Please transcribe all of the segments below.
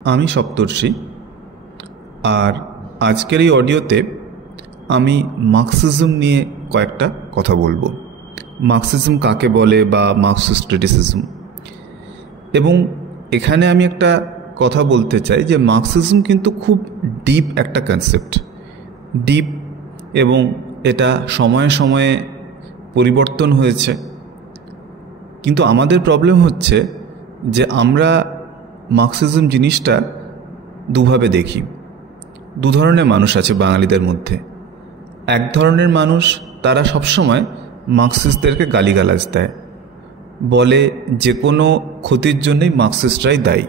আমি সপ্তর্ষি, আর আজকের এই অডিওতে আমি মার্কসিজম নিয়ে কয়েকটা কথা বলবো। মার্কসিজম কাকে বলে বা মার্কসিস্ট ক্রিটিসিজম, এবং এখানে আমি একটা কথা বলতে চাই যে মার্কসিজম কিন্তু খুব ডিপ একটা কনসেপ্ট, ডিপ, এবং এটা সময়ে সময়ে পরিবর্তন হয়েছে। কিন্তু আমাদের প্রবলেম হচ্ছে যে আমরা মার্কসিজম জিনিসটা দুভাবে দেখি। দু ধরনের মানুষ আছে বাঙালিদের মধ্যে। এক ধরনের মানুষ, তারা সবসময় মার্কসিস্টদেরকে গালিগালাজ দেয়, বলে যে কোনো ক্ষতির জন্যই মার্কসিস্টরাই দায়ী।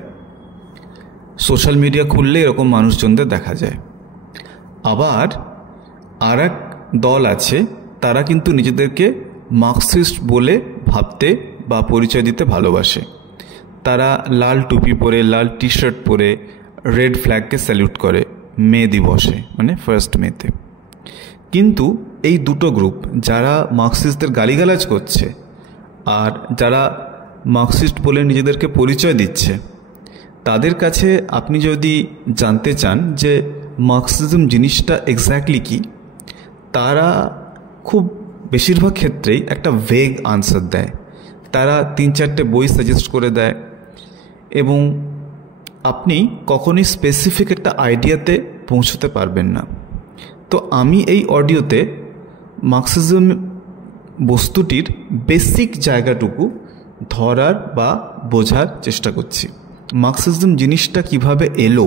সোশ্যাল মিডিয়া খুললে এরকম মানুষজনদের দেখা যায়। আবার আর এক দল আছে, তারা কিন্তু নিজেদেরকে মার্কসিস্ট বলে ভাবতে বা পরিচয় দিতে ভালোবাসে। তারা লাল টুপি পরে, লাল টি শার্ট পরে, রেড ফ্ল্যাগকে স্যালিউট করে মে দিবসে, মানে 1 মেতে। কিন্তু এই দুটো গ্রুপ, যারা মার্কসিস্টদের গালিগালাজ করছে আর যারা মার্কসিস্ট বলে নিজেদেরকে পরিচয় দিচ্ছে, তাদের কাছে আপনি যদি জানতে চান যে মার্কসিজম জিনিসটা এক্স্যাক্টলি কী, তারা খুব বেশিরভাগ ক্ষেত্রেই একটা ভেগ আনসার দেয়। তারা 3-4টে বই সাজেস্ট করে দেয়, এবং আপনি কখনই স্পেসিফিক একটা আইডিয়াতে পৌঁছতে পারবেন না। তো আমি এই অডিওতে মার্কসিজম বস্তুটির বেসিক জায়গাটুকু ধরার বা বোঝার চেষ্টা করছি। মার্কসিজম জিনিসটা কিভাবে এলো,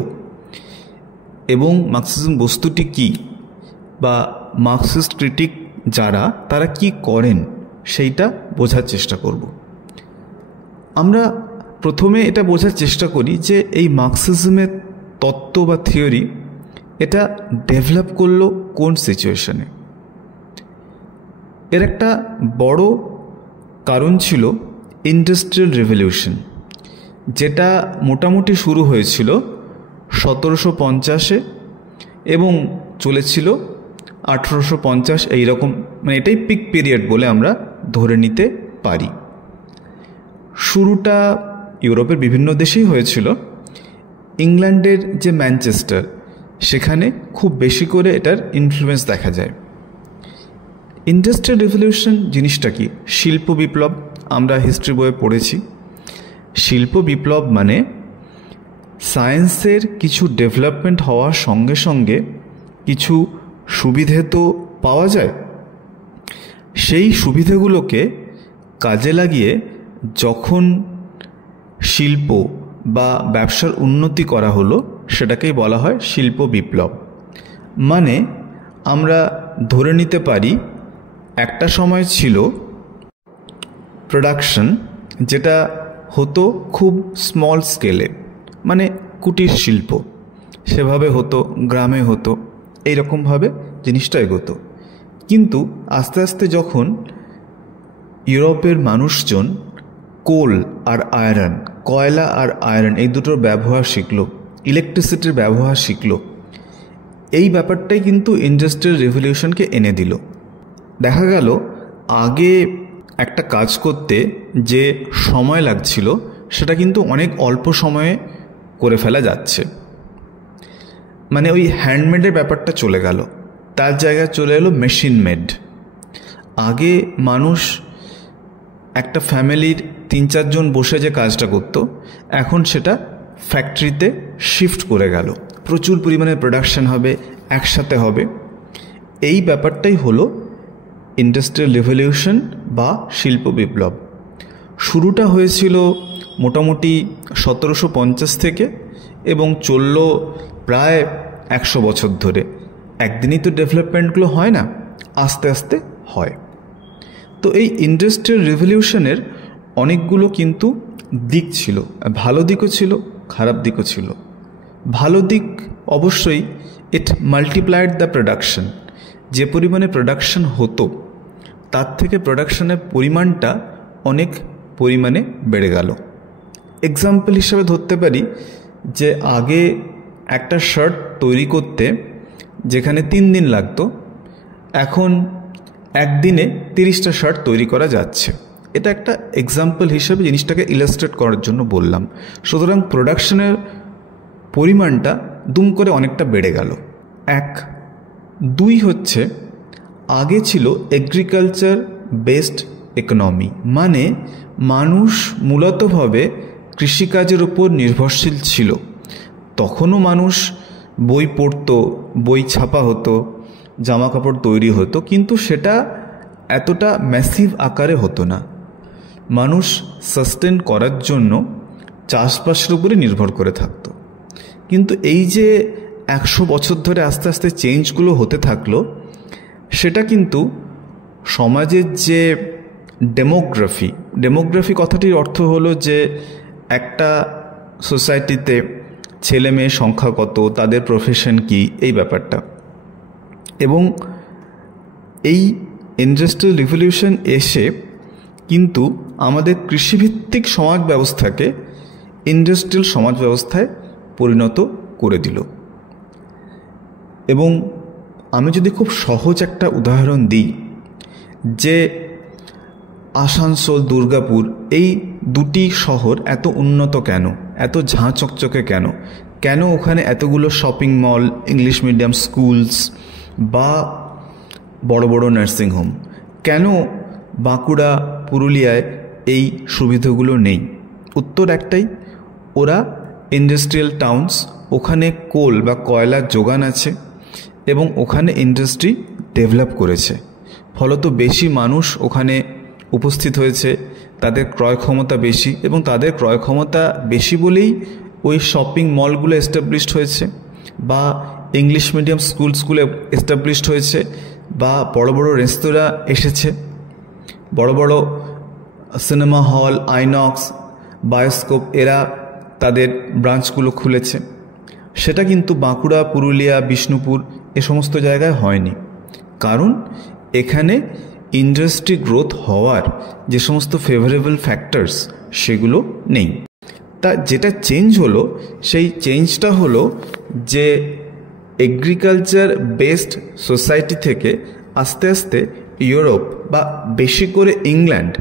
এবং মার্কসিজম বস্তুটি কি, বা মার্কসিস্ট ক্রিটিক যারা, তারা কি করেন, সেইটা বোঝার চেষ্টা করব। আমরা প্রথমে এটা বোঝার চেষ্টা করি যে এই মার্কসিজমের তত্ত্ব বা থিওরি, এটা ডেভেলপ করলো কোন সিচুয়েশনে। এর একটা বড় কারণ ছিল ইন্ডাস্ট্রিয়াল রেভলিউশন, যেটা মোটামুটি শুরু হয়েছিল 1750-এ এবং চলেছিল 1850, এইরকম, মানে এটাই পিক পিরিয়ড বলে আমরা ধরে নিতে পারি। শুরুটা ইউরোপের বিভিন্ন দেশেই হয়েছিল। ইংল্যান্ডের যে ম্যানচেস্টার, সেখানে খুব বেশি করে এটার ইনফ্লুয়েন্স দেখা যায়। ইন্ডাস্ট্রিয়াল রেভলিউশন জিনিসটা কি? শিল্প বিপ্লব, আমরা হিস্ট্রি বইয়ে পড়েছি। শিল্প বিপ্লব মানে সায়েন্সের কিছু ডেভেলপমেন্ট হওয়ার সঙ্গে সঙ্গে কিছু সুবিধে তো পাওয়া যায়, সেই সুবিধেগুলোকে কাজে লাগিয়ে যখন শিল্প বা ব্যবসার উন্নতি করা হলো, সেটাকেই বলা হয় শিল্প বিপ্লব। মানে আমরা ধরে নিতে পারি একটা সময় ছিল প্রোডাকশন, যেটা হতো খুব স্মল স্কেলে, মানে কুটির শিল্প, সেভাবে হতো, গ্রামে হতো, এইরকমভাবে জিনিসটা এগোতো। কিন্তু আস্তে আস্তে যখন ইউরোপের মানুষজন কোল আর আয়রন, কয়লা আর আয়রন, এই দুটোর ব্যবহার শিখলো, ইলেকট্রিসিটির ব্যবহার শিখলো, এই ব্যাপারটাই কিন্তু ইন্ডাস্ট্রিয়াল রেভলিউশনকে এনে দিল। দেখা গেল আগে একটা কাজ করতে যে সময় লাগছিল, সেটা কিন্তু অনেক অল্প সময়ে করে ফেলা যাচ্ছে। মানে ওই হ্যান্ডমেডের ব্যাপারটা চলে গেল, তার জায়গায় চলে এলো মেশিন মেড। আগে মানুষ একটা ফ্যামিলির 3-4 জন বসে যে কাজটা করত, এখন সেটা ফ্যাক্টরিতে শিফট করে গেল, প্রচুর পরিমাণে প্রোডাকশন হবে, একসাথে হবে। এই ব্যাপারটাই হলো ইন্ডাস্ট্রিয়াল রেভলিউশন বা শিল্প বিপ্লব। শুরুটা হয়েছিল মোটামুটি 1750 থেকে, এবং চলল প্রায় 100 বছর ধরে। একদিনই তো ডেভেলপমেন্টগুলো হয় না, আস্তে আস্তে হয়। তো এই ইন্ডাস্ট্রিয়াল রেভলিউশনের অনেকগুলো কিন্তু দিক ছিল, ভালো দিকও ছিল, খারাপ দিকও ছিল। ভালো দিক অবশ্যই, ইট মাল্টিপ্লাইড দ্য প্রোডাকশন। যে পরিমাণে প্রোডাকশন হতো, তার থেকে প্রোডাকশনের পরিমাণটা অনেক পরিমাণে বেড়ে গেল। এক্সাম্পল হিসেবে ধরতে পারি যে আগে একটা শার্ট তৈরি করতে যেখানে 3 দিন লাগতো, এখন একদিনে 30টা শার্ট তৈরি করা যাচ্ছে। এটা একটা এক্সাম্পল হিসেবে জিনিসটাকে ইলাস্ট্রেট করার জন্য বললাম। সুতরাং প্রোডাকশনের পরিমাণটা দুম করে অনেকটা বেড়ে গেল। 1, 2 হচ্ছে আগে ছিল এগ্রিকালচার বেসড ইকোনমি, মানে মানুষ মূলতভাবে কৃষিকাজের উপর নির্ভরশীল ছিল। তখনও মানুষ বই পড়তো, বই ছাপা হতো, জামা কাপড় তৈরি হতো, কিন্তু সেটা এতটা ম্যাসিভ আকারে হতো না। মানুষ সাস্টেন করার জন্য চাষবাসের উপরে নির্ভর করে থাকতো। কিন্তু এই যে 100 বছর ধরে আস্তে আস্তে চেঞ্জগুলো হতে থাকলো, সেটা কিন্তু সমাজের যে ডেমোগ্রাফি কথাটির অর্থ হলো যে একটা সোসাইটিতে ছেলে মেয়ের সংখ্যা কত, তাদের প্রফেশন কি, এই ব্যাপারটা। এবং এই ইন্ডাস্ট্রিয়াল রিভলিউশন এসে কিন্তু আমাদের কৃষিভিত্তিক সমাজ ব্যবস্থাকে ইন্ডাস্ট্রিয়াল সমাজ ব্যবস্থায় পরিণত করে দিল। এবং আমি যদি খুব সহজ একটা উদাহরণ দিই, যে আসানসোল, দুর্গাপুর, এই দুটি শহর এত উন্নত কেন, এত ঝাঁ চকচকে কেন, কেন ওখানে এতগুলো shopping mall, English medium schools বা বড় বড় নার্সিংহোম, কেন বাঁকুড়া, পুরুলিয়ায় এই সুবিধাগুলো নেই? উত্তর একটাই, ওরা ইন্ডাস্ট্রিয়াল টাউনস, ওখানে কোল বা কয়লার যোগান আছে এবং ওখানে ইন্ডাস্ট্রি ডেভেলপ করেছে, ফলত বেশি মানুষ ওখানে উপস্থিত হয়েছে, তাদের ক্রয় ক্ষমতা বেশি, এবং তাদের ক্রয় ক্ষমতা বেশি বলেই ওই শপিং মলগুলো এস্টাবলিশড হয়েছে, বা ইংলিশ মিডিয়াম স্কুলসগুলো এস্টাবলিশড হয়েছে, বা বড় বড় রেস্তোরাঁ এসেছে, বড় বড় সিনেমা হল, আইনক্স, বায়োস্কোপ, এরা তাদের ব্রাঞ্চগুলো খুলেছে। সেটা কিন্তু বাঁকুড়া, পুরুলিয়া, বিষ্ণুপুর এ সমস্ত জায়গায় হয়নি, কারণ এখানে ইন্ডাস্ট্রি গ্রোথ হওয়ার যে সমস্ত ফেভারেবল ফ্যাক্টরস সেগুলো নেই। তা যেটা চেঞ্জ হলো, সেই চেঞ্জটা হলো যে এগ্রিকালচার বেসড সোসাইটি থেকে আস্তে আস্তে ইউরোপ বা বেশি করে ইংল্যান্ড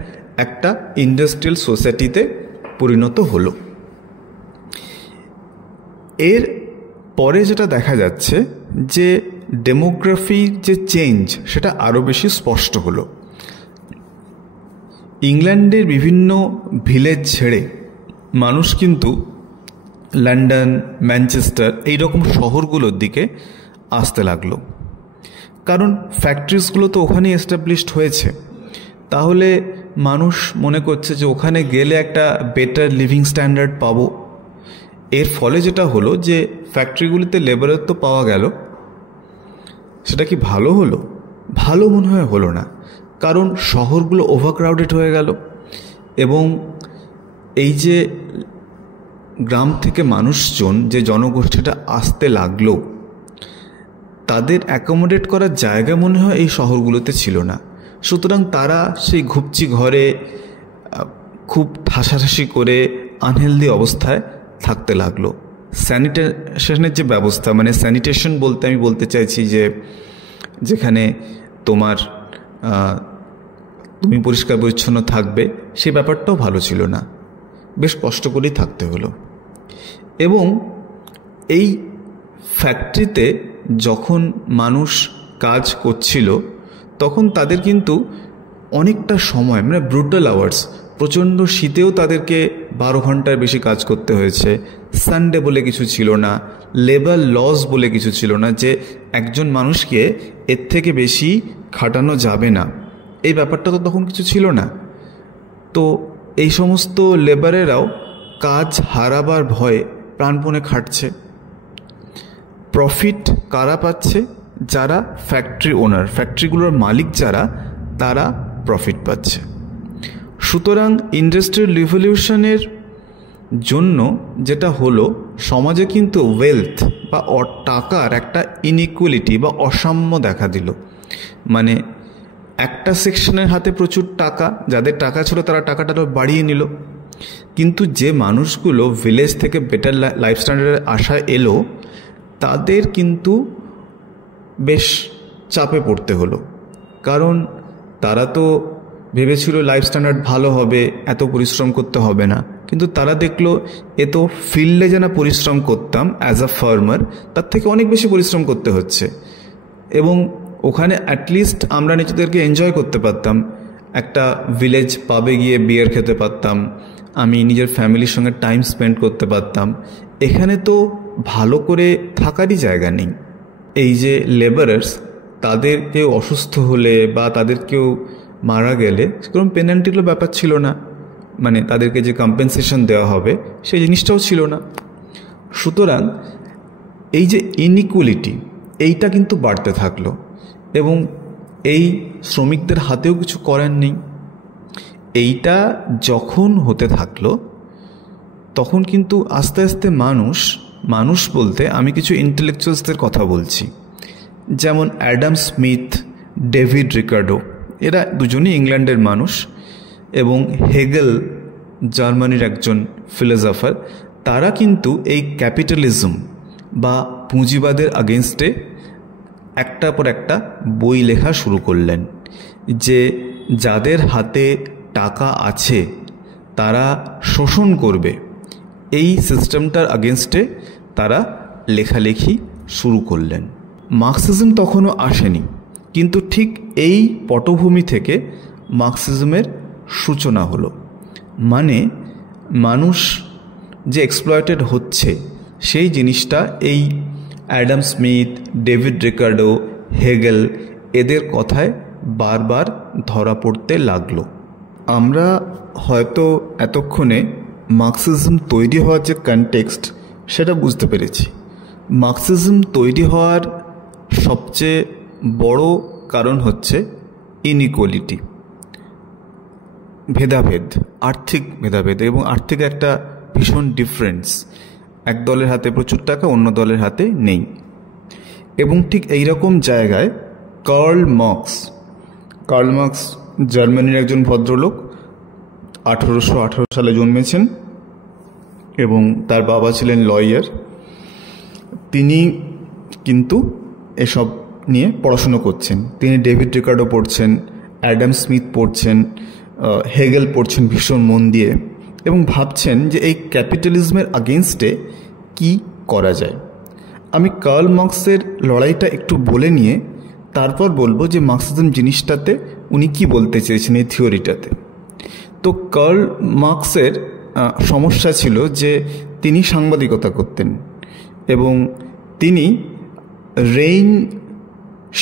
একটা ইন্ডাস্ট্রিয়াল সোসাইটিতে পরিণত হলো। এর পরে যেটা দেখা যাচ্ছে যে ডেমোগ্রাফির যে চেঞ্জ সেটা আরও বেশি স্পষ্ট হলো। ইংল্যান্ডের বিভিন্ন ভিলেজ ছেড়ে মানুষ কিন্তু লন্ডন, ম্যানচেস্টার এইরকম শহরগুলোর দিকে আসতে লাগলো, কারণ ফ্যাক্টরিজগুলো তো ওখানেই এস্টাবলিশড হয়েছে। তাহলে মানুষ মনে করছে যে ওখানে গেলে একটা বেটার লিভিং স্ট্যান্ডার্ড পাবো। এর ফলে যেটা হলো যে ফ্যাক্টরিগুলিতে লেবারের তো পাওয়া গেল, সেটা কি ভালো হলো? ভালো মনে হয় হলো না, কারণ শহরগুলো ওভারক্রাউডেড হয়ে গেল। এবং এই যে গ্রাম থেকে মানুষজন, যে জনগোষ্ঠীটা আসতে লাগলো, তাদের অ্যাকোমোডেট করার জায়গা মনে হয় এই শহরগুলোতে ছিল না। সুতরাং তারা সেই ঘুপচি ঘরে খুব ঠাসাঠাসি করে আনহেলদি অবস্থায় থাকতে লাগলো। স্যানিটেশনের যে ব্যবস্থা, মানে স্যানিটেশন বলতে আমি বলতে চাইছি যে যেখানে তুমি পরিষ্কার পরিচ্ছন্ন থাকবে, সেই ব্যাপারটাও ভালো ছিল না, বেশ কষ্ট করেই থাকতে হলো। এবং এই ফ্যাক্টরিতে যখন মানুষ কাজ করছিল, তখন তাদের কিন্তু অনেকটা সময়, মানে ব্রুটাল আওয়ার্স, প্রচণ্ড শীতেও তাদেরকে 12 ঘন্টার বেশি কাজ করতে হয়েছে। সানডে বলে কিছু ছিল না, লেবার লস বলে কিছু ছিল না যে একজন মানুষকে এর থেকে বেশি খাটানো যাবে না, এই ব্যাপারটা তো তখন কিছু ছিল না। তো এই সমস্ত লেবারেরাও কাজ হারাবার ভয়ে প্রাণপণে খাটছে। প্রফিট কারা পাচ্ছে? যারা ফ্যাক্টরি ওনার, ফ্যাক্টরিগুলোর মালিক যারা, তারা প্রফিট পাচ্ছে। সুতরাং ইন্ডাস্ট্রিয়াল রিভলিউশনের জন্য যেটা হলো, সমাজে কিন্তু ওয়েলথ বা টাকার একটা ইনইকুয়ালিটি বা অসাম্য দেখা দিল। মানে একটা সেকশনের হাতে প্রচুর টাকা, যাদের টাকা ছিল তারা টাকাটা বাড়িয়ে নিল, কিন্তু যে মানুষগুলো ভিলেজ থেকে বেটার লাইফ স্ট্যান্ডার্ডের আশায় এলো, তাদের কিন্তু বেশ চাপে পড়তে হলো। কারণ তারা তো ভেবেছিল লাইফ স্ট্যান্ডার্ড ভালো হবে, এত পরিশ্রম করতে হবে না, কিন্তু তারা দেখলো এ তো ফিল্ডে যেন পরিশ্রম করতাম অ্যাজ আ ফার্মার, তার থেকে অনেক বেশি পরিশ্রম করতে হচ্ছে, এবং ওখানে অ্যাটলিস্ট আমরা নিজেদেরকে এনজয় করতে পারতাম, একটা ভিলেজ পাবে গিয়ে বিয়ার খেতে পারতাম, আমি নিজের ফ্যামিলির সঙ্গে টাইম স্পেন্ড করতে পারতাম। এখানে তো ভালো করে থাকারই জায়গা নেই। এই যে লেবারার্স, তাদের কেউ অসুস্থ হলে বা তাদের কেউ মারা গেলে সেরকম পেনাল্টিরও ব্যাপার ছিল না, মানে তাদেরকে যে কম্পেনসেশন দেওয়া হবে সেই জিনিসটাও ছিল না। সুতরাং এই যে ইনইকুয়ালিটি, এইটা কিন্তু বাড়তে থাকলো, এবং এই শ্রমিকদের হাতেও কিছু করার নেই। এইটা যখন হতে থাকলো তখন কিন্তু আস্তে আস্তে মানুষ বলতে আমি কিছু ইন্টেলেকচুয়ালসদের কথা বলছি, যেমন অ্যাডাম স্মিথ, ডেভিড রিকার্ডো, এরা দুজনই ইংল্যান্ডের মানুষ, এবং হেগেল জার্মানির একজন ফিলোসফার। তারা কিন্তু এই ক্যাপিটালিজম বা পুঁজিবাদের আগেনস্টে একটার পর একটা বই লেখা শুরু করলেন, যে যাদের হাতে টাকা আছে তারা শোষণ করবে, এই সিস্টেমটার আগেনস্টে তারা লেখালেখি শুরু করলেন। মার্কসিজম তখনও আসেনি, কিন্তু ঠিক এই পটভূমি থেকে মার্কসিজমের সূচনা হলো। মানে মানুষ যে এক্সপ্লয়েটেড হচ্ছে সেই জিনিসটা এই Adam Smith, David Ricardo, Hegel এদের কথায় বারবার ধরা পড়তে লাগলো। আমরা হয়তো এতক্ষণে মার্কসিজম তৈরি হওয়ার যে কনটেক্সট সেটা বুঝতে পেরেছি। মার্কসিজম তৈরি হওয়ার সবচেয়ে বড় কারণ হচ্ছে ইনইকুয়ালিটি, ভেদাভেদ, আর্থিক ভেদাভেদ, এবং আর্থিক একটা ভীষণ ডিফারেন্স। এক দলের হাতে প্রচুর টাকা, অন্য দলের হাতে নেই। এবং ঠিক এইরকম জায়গায় কার্ল মার্কস জার্মানির একজন ভদ্রলোক, 1818 সালে জন্মেছেন, এবং তার বাবা ছিলেন লয়ার। তিনি কিন্তু এসব নিয়ে পড়াশুনো করছেন। তিনি ডেভিড রিকার্ডো পড়ছেন, অ্যাডাম স্মিথ পড়ছেন, হেগেল পড়ছেন ভীষণ মন দিয়ে, এবং ভাবছেন যে এই ক্যাপিটালিজমের আগেনস্টে কি করা যায়। আমি কার্ল মার্কসের লড়াইটা একটু বলে নিয়ে তারপর বলবো যে মার্কসিজম জিনিসটাতে উনি কি বলতে চেয়েছেন এই থিওরিটাতে। তো কার্ল মার্কসের সমস্যা ছিল যে তিনি সাংবাদিকতা করতেন, এবং তিনি রেইন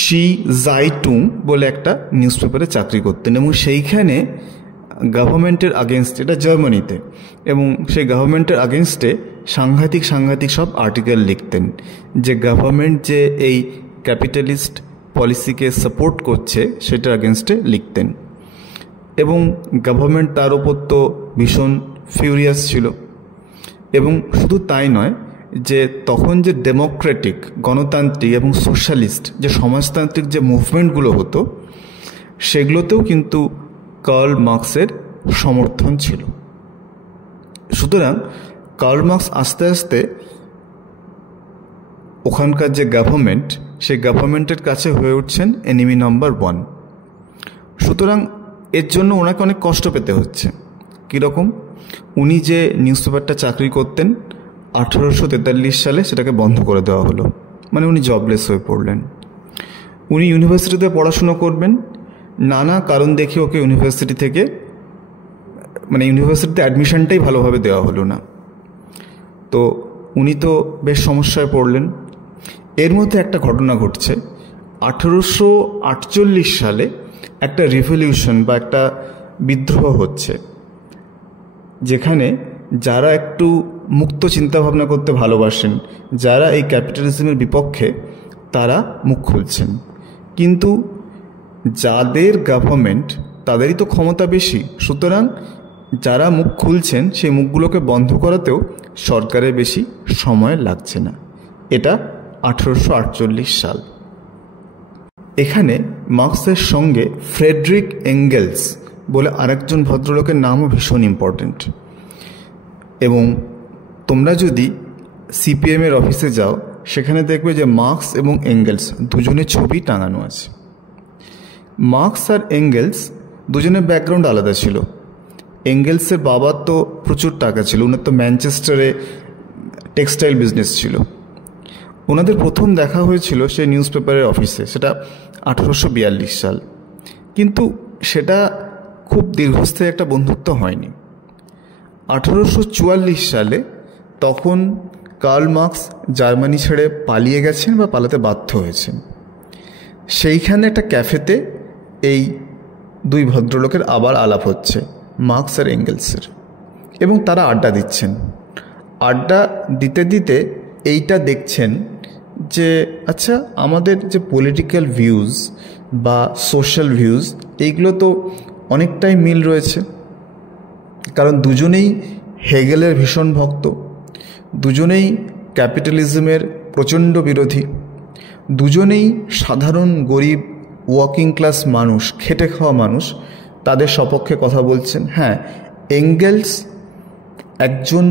শি জাইটুং বলে একটা নিউজ পেপারে চাকরি করতেন, এবং সেইখানে গভর্নমেন্টের আগেনস্টে, এটা জার্মানিতে, এবং সেই গভর্নমেন্টের আগেনস্টে সাংঘাতিক সব আর্টিকেল লিখতেন, যে গভর্নমেন্ট যে এই ক্যাপিটালিস্ট পলিসিকে সাপোর্ট করছে সেটার আগেনস্টে লিখতেন। এবং গভর্নমেন্ট তার ওপর তো ভীষণ ফিউরিয়াস ছিল। এবং শুধু তাই নয়, যে তখন যে ডেমোক্রেটিক, গণতান্ত্রিক এবং সোশ্যালিস্ট যে সমাজতান্ত্রিক যে মুভমেন্টগুলো হতো সেগুলোতেও কিন্তু কার্ল মার্কসের সমর্থন ছিল। সুতরাং কার্ল মার্কস আস্তে আস্তে ওখানকার যে গভর্নমেন্ট, সেই গভর্নমেন্টের কাছে হয়ে উঠছেন এনিমি নাম্বার 1। সুতরাং এর জন্য ওনাকে অনেক কষ্ট পেতে হচ্ছে। কীরকম? উনি যে নিউজ পেপারটা চাকরি করতেন 1843 সালে সেটাকে বন্ধ করে দেওয়া হলো, মানে উনি জবলেস হয়ে পড়লেন। উনি ইউনিভার্সিটিতে পড়াশুনো করবেন, নানা কারণ দেখে ওকে ইউনিভার্সিটি থেকে, মানে ইউনিভার্সিটিতে অ্যাডমিশনটাই ভালোভাবে দেওয়া হলো না। তো উনি তো বেশ সমস্যায় পড়লেন। এর মধ্যে একটা ঘটনা ঘটছে, 1848 সালে একটা রিভলিউশন বা একটা বিদ্রোহ হচ্ছে, যেখানে যারা একটু মুক্ত চিন্তাভাবনা করতে ভালোবাসেন, যারা এই ক্যাপিটালিজমের বিপক্ষে, তারা মুখ খুলছেন। কিন্তু যাদের গভর্নমেন্ট তাদেরই তো ক্ষমতা বেশি, সুতরাং যারা মুখ খুলছেন সেই মুখগুলোকে বন্ধ করাতেও সরকারের বেশি সময় লাগছে না। এটা 1848 সাল। এখানে মার্কসের সঙ্গে ফ্রেডরিক এঙ্গেলস বলে আরেকজন ভদ্রলোকের নামও ভীষণ ইম্পর্ট্যান্ট। এবং তোমরা যদি সিপিএমের অফিসে যাও সেখানে দেখবে যে মার্কস এবং এঙ্গেলস দুজনের ছবি টাঙানো আছে। মার্কস আর এঙ্গেলস দুজনের ব্যাকগ্রাউন্ড আলাদা ছিল, এঙ্গেলসের বাবার তো প্রচুর টাকা ছিল, ওনার তো ম্যানচেস্টারে টেক্সটাইল বিজনেস ছিল। ওনাদের প্রথম দেখা হয়েছিল সেই নিউজ পেপারের অফিসে, সেটা 1842 সাল। কিন্তু সেটা খুব দীর্ঘস্থায়ী একটা বন্ধুত্ব হয়নি। 1844 সালে তখন কার্ল মার্কস জার্মানি ছেড়ে পালিয়ে গেছেন বা পালাতে বাধ্য হয়েছেন। সেইখানে একটা ক্যাফেতে এই দুই ভদ্রলোকের আবার আলাপ হচ্ছে, মার্কস আর এঙ্গেলসের, এবং তারা আড্ডা দিচ্ছেন। আড্ডা দিতে দিতে এইটা দেখছেন যে আচ্ছা, আমাদের যে পলিটিক্যাল ভিউজ বা সোশ্যাল ভিউজ, এইগুলো তো অনেকটাই মিল রয়েছে। কারণ দুজনেই হেগেলের ভীষণ ভক্ত, দুজনেই ক্যাপিটালিজমের প্রচণ্ড বিরোধী, দুজনেই সাধারণ গরিব ওয়ার্কিং ক্লাস মানুষ, খেটে খাওয়া মানুষ, তাদের সপক্ষে কথা বলছেন। হ্যাঁ, এঙ্গেলস একজন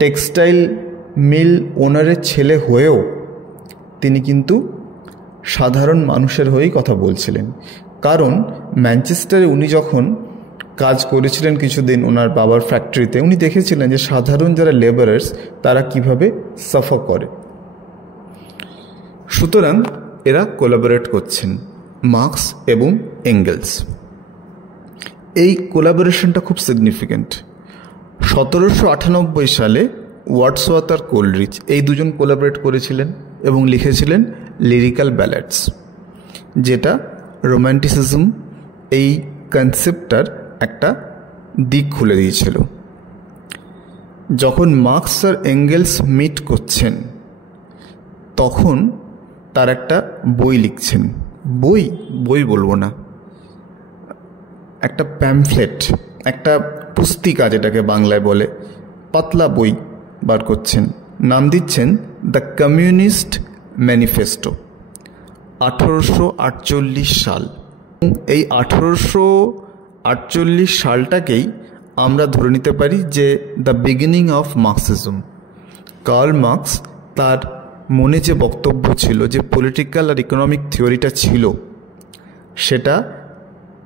টেক্সটাইল মিল ওনারের ছেলে হয়েও তিনি কিন্তু সাধারণ মানুষের হয়েই কথা বলছিলেন। কারণ ম্যানচেস্টারে উনি যখন কাজ করেছিলেন কিছুদিন ওনার বাবার ফ্যাক্টরিতে, উনি দেখেছিলেন যে সাধারণ যারা লেবারার্স তারা কিভাবে সাফার করে। সুতরাং এরা কোলাবোরেট করছেন, মার্কস এবং এঙ্গেলস। এই কোলাবোরেশনটা খুব সিগনিফিক্যান্ট। 1798 সালে ওয়ার্ডসওয়ার্থ আর কোলরিচ এই দুজন কোলাবোরেট করেছিলেন এবং লিখেছিলেন লিরিক্যাল ব্যালাডস, যেটা রোম্যান্টিসিজম এই কনসেপ্টটার একটা দিক খুলে দিয়েছিল। যখন মার্কস আর এঙ্গেলস মিট করছেন তখন তার একটা বই লিখছেন, বই বলবো না, একটা প্যামফ্লেট, একটা পুস্তিকা যেটাকে বাংলায় বলে, পাতলা বই বার করছেন, নাম দিচ্ছেন দ্য কমিউনিস্ট ম্যানিফেস্টো। 1848 সাল। এই 1848 সালটাকেই আমরা ধরে নিতে পারি যে the beginning of Marxism. Karl Marx তার মনে যে বক্তব্য ছিল, যে পলিটিক্যাল আর ইকোনমিক থিওরিটা ছিল, সেটা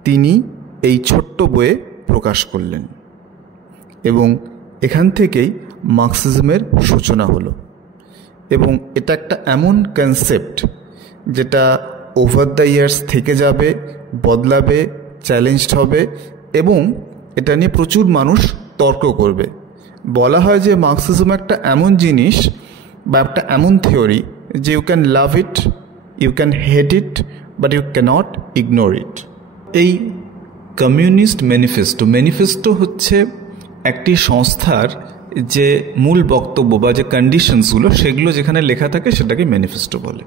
তিনি এই ছোট্ট বইয়ে প্রকাশ করলেন এবং এখান থেকেই মার্কসিজমের সূচনা হলো। এবং এটা একটা এমন কনসেপ্ট যেটা ওভার দ্য ইয়ার্স থেকে যাবে, বদলাবে, চ্যালেঞ্জড হবে এবং এটা নিয়ে প্রচুর মানুষ তর্ক করবে। বলা হয় যে মার্কসিজম একটা এমন জিনিস বা একটা এমন থিওরি যে you can love it, you can hate it, but you cannot ignore it. এই কমিউনিস্ট ম্যানিফেস্টো হচ্ছে একটি সংস্থার যে মূল বক্তব্য বা যে কন্ডিশনসগুলো, সেগুলো যেখানে লেখা থাকে সেটাকে ম্যানিফেস্টো বলে।